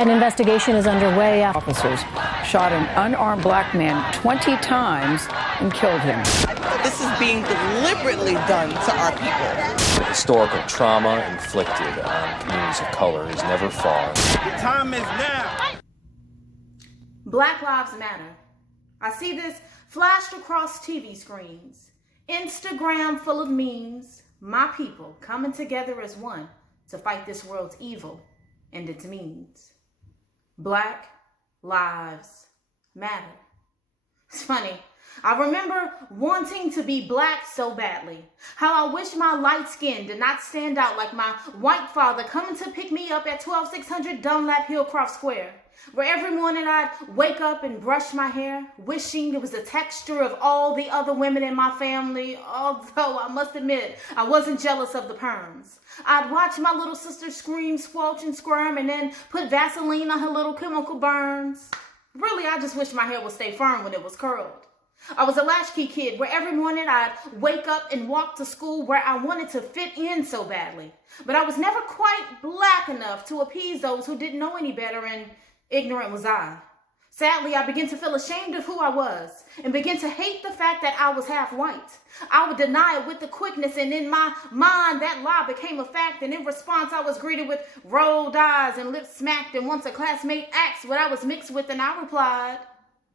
An investigation is underway after officers shot an unarmed black man 20 times and killed him. This is being deliberately done to our people. The historical trauma inflicted on communities of color is never far. The time is now. Black Lives Matter. I see this flashed across TV screens. Instagram full of memes. My people coming together as one to fight this world's evil and its means. Black Lives Matter. It's funny. I remember wanting to be black so badly. How I wish my light skin did not stand out like my white father coming to pick me up at 12600 Dunlap Hillcroft Square, where every morning I'd wake up and brush my hair, wishing it was the texture of all the other women in my family, although I must admit I wasn't jealous of the perms. I'd watch my little sister scream, squelch, and squirm, and then put Vaseline on her little chemical burns. Really, I just wish my hair would stay firm when it was curled. I was a latchkey kid where every morning I'd wake up and walk to school where I wanted to fit in so badly. But I was never quite black enough to appease those who didn't know any better, and ignorant was I. Sadly, I began to feel ashamed of who I was and began to hate the fact that I was half white. I would deny it with the quickness, and in my mind that lie became a fact, and in response I was greeted with rolled eyes and lips smacked, and once a classmate asked what I was mixed with, and I replied,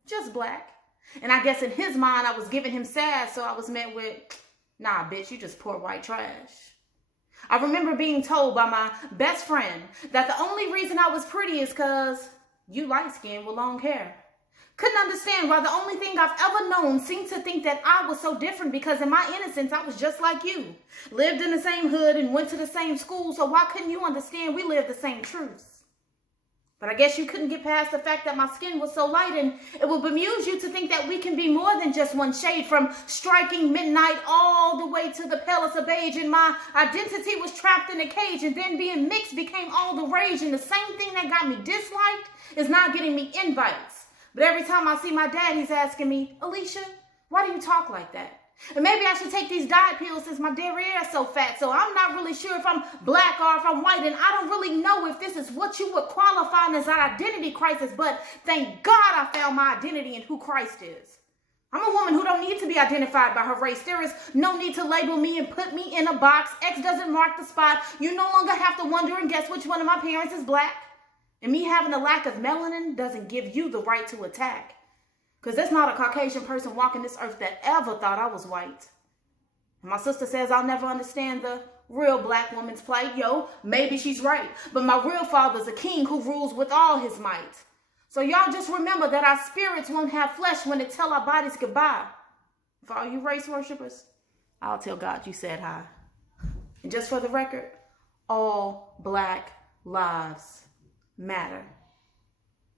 just black. And I guess in his mind I was giving him sass, so I was met with, nah bitch, you just poor white trash. I remember being told by my best friend that the only reason I was pretty is because you light-skinned with long hair. Couldn't understand why the only thing I've ever known seemed to think that I was so different, because in my innocence I was just like you. Lived in the same hood and went to the same school, so why couldn't you understand we lived the same truths? But I guess you couldn't get past the fact that my skin was so light, and it will bemuse you to think that we can be more than just one shade, from striking midnight all the way to the palest of beige, and my identity was trapped in a cage, and then being mixed became all the rage, and the same thing that got me disliked is now getting me invites. But every time I see my dad, he's asking me, Alicia, why do you talk like that? And maybe I should take these diet pills since my derriere is so fat, so I'm not really sure if I'm black or if I'm white, and I don't really know if this is what you would qualify as an identity crisis, but thank God I found my identity in who Christ is. I'm a woman who don't need to be identified by her race. There is no need to label me and put me in a box. X doesn't mark the spot. You no longer have to wonder and guess which one of my parents is black. And me having a lack of melanin doesn't give you the right to attack. Because there's not a Caucasian person walking this earth that ever thought I was white. And my sister says I'll never understand the real black woman's plight. Yo, maybe she's right. But my real father's a king who rules with all his might. So y'all just remember that our spirits won't have flesh when they tell our bodies goodbye. For all you race worshipers, I'll tell God you said hi. And just for the record, all Black Lives Matter.